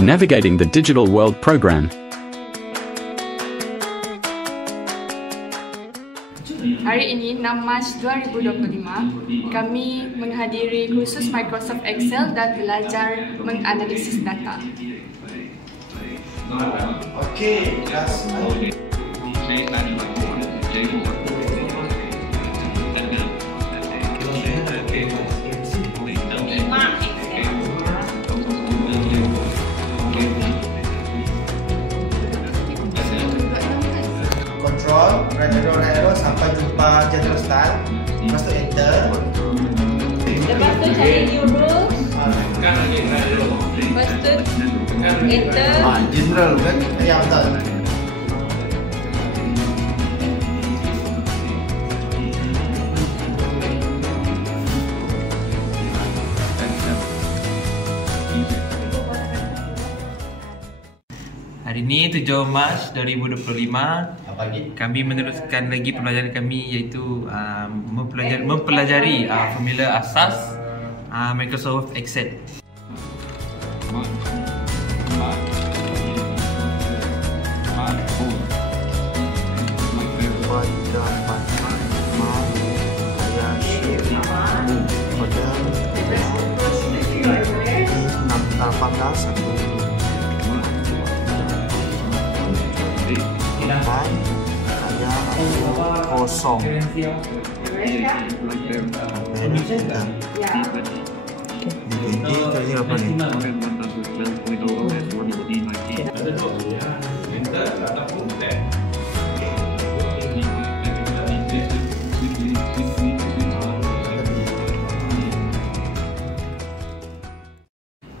Navigating the Digital World program. Hari ini 6 Mac 2025, kami menghadiri kursus Microsoft Excel dan belajar menganalisis data. Okey, kelas Control, right arrow sampai jumpa general style. Lepas tu enter. Lepas tu cari new rules. Lepas tu enter. General kan? Ya, betul. Hari ini 7 Mac 2025, kami meneruskan lagi pembelajaran kami, iaitu mempelajari formula asas Microsoft Excel. Kosong. Ini tadi apa nih?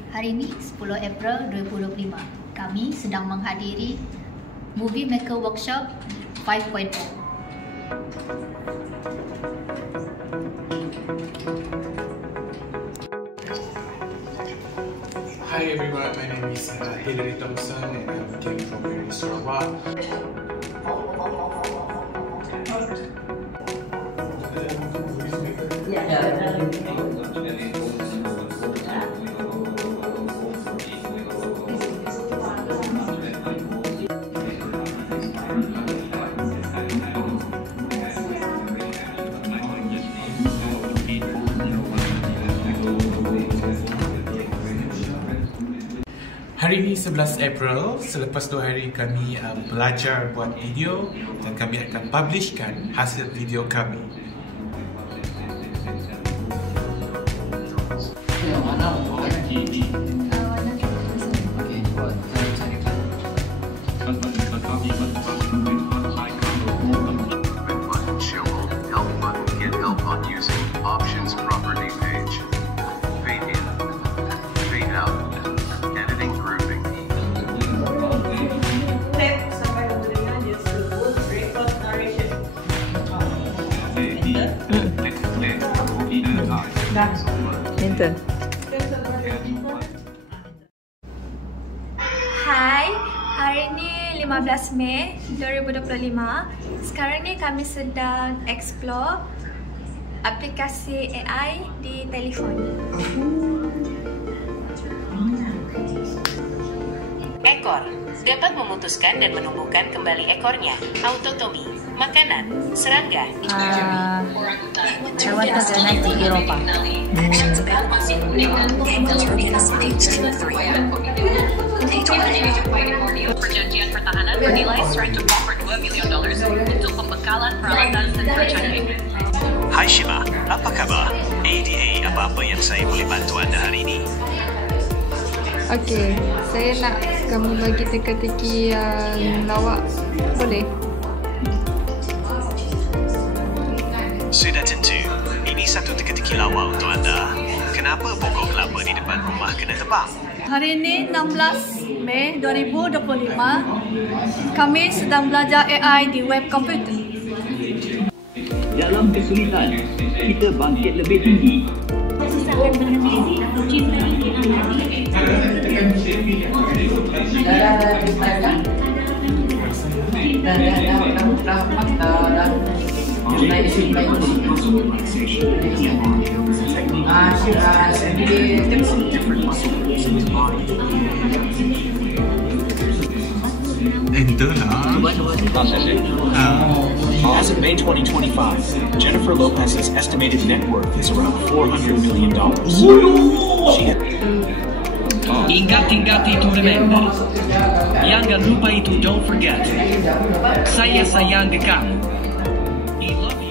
Hari ini 10 April 2025, kami sedang menghadiri Movie Maker Workshop 5.0. Hi everyone, my name is Hilary Thompson and I'm came from Sarawak. Hari ini 11 April, selepas 2 hari kami belajar buat video dan kami akan publishkan hasil video kami. Enter. Hai, hari ini 15 Mei 2025. Sekarang ni kami sedang explore aplikasi AI di telefon. Ekor dapat memutuskan dan menumbuhkan kembali ekornya. Autotomi, makanan, serangga. Taiwan dan nanti Eropa. Perjanjian pertahanan bernilai $102 miliar untuk pembekalan peralatan senjata canggih. Hai Shima, apa kabar? ADA, apa-apa yang saya boleh bantu anda hari ini? Okey, saya nak kamu bagi teka-teki yang lawak, boleh? Sudah tentu. Ini satu teka-teki lawak untuk anda. Kenapa pokok kelapa di depan rumah kena tebang? Hari ini 16 Mei 2025, kami sedang belajar AI di web komputer. Dalam kesulitan, kita bangkit lebih tinggi. Sesaat berhenti atau cinta di Itulah. As of May 2025, Jennifer Lopez's estimated net worth is around $400 million. Ingat-ingat itu, remember. Jangan lupa itu, don't forget. Saya sayang kamu. I love you.